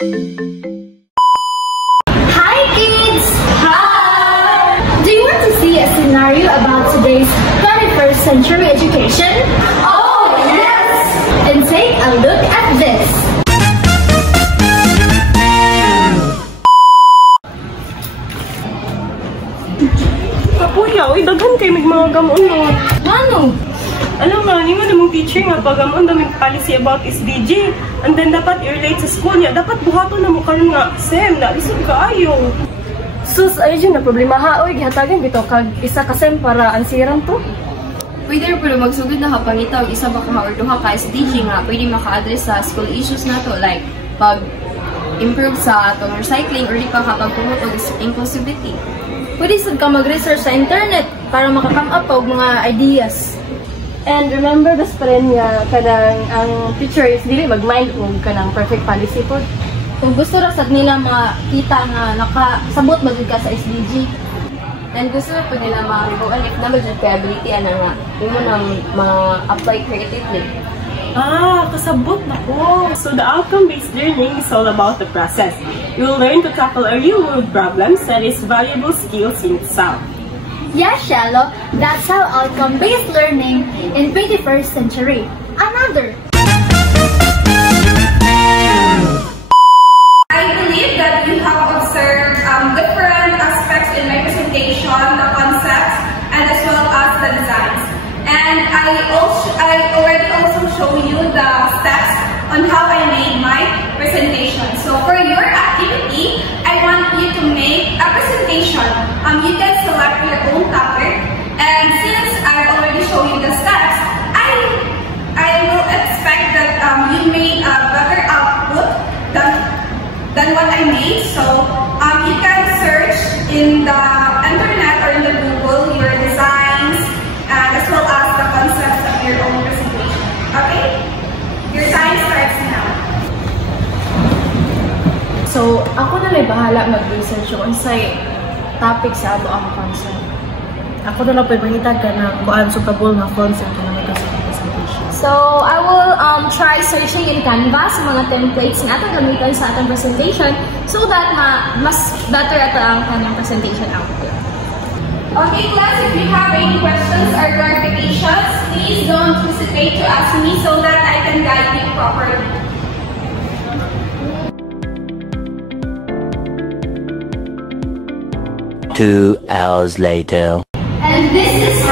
Hi kids! Hi! Do you want to see a scenario about today's 21st century education? Oh yes! And take a look at this. Kapuya, uy, daghan kayo mga gamon mo. Ano? Alam nga, hindi mo namang teacher nga pag gamon daming policy about SDG. And then dapat i-relate sa school niya. Dapat buhato na mo karon nga, Sem, nalisod ka ayo. Sus, ayun na problema ha. Oy, gihatagan bitaw kag isa ka sem para ansiran to. Pwede rin pero magsugod na kapangitaw isa ba ka or duha ka SDG nga pwede maka-address sa school issues na to like pag-improve sa atong recycling or di pa kapag-promote og inclusivity. Pwede sad ka mag-research sa internet para maka-come up og mga ideas. And remember best friend nga kanang ang teacher is dili mag-mind og kanang perfect policy po. Kung gusto ra sad nila makita nga nakasabot ba jud ka sa SDG. And gusto na po nila ma-reboan if naman yung ability ana nga yung mo na ma-apply creatively. Kasabot na po. So the outcome-based learning is all about the process. You will learn to tackle a real-world problems that is valuable skills in itself. Yes, Shallow, that's how outcome-based learning in 21st century. Another. I believe that you have observed different aspects in my presentation, the concepts, and as well as the designs. And I already also show you the steps on how I made my presentation. So for your activity, I want you to make a presentation. You can select your own topic, and since I already show you the steps, I will expect that you made a better output than what I made. So you can search in the internet or in the Google your designs as well as the concepts of your own presentation. Okay? Your time starts now. So, ako na may bahala mag-research kung unsay topic sa ato ang concept. Ako na lang po mahitag ka na kung suitable na concept na may presentation. So, I will try searching in Canva sa mga templates na atong gamitan sa atong presentation so that mas better ato ang kanyang presentation output. Okay, class, if you have any questions or clarifications, please don't hesitate to ask me so that I can guide you properly. 2 hours later. And this is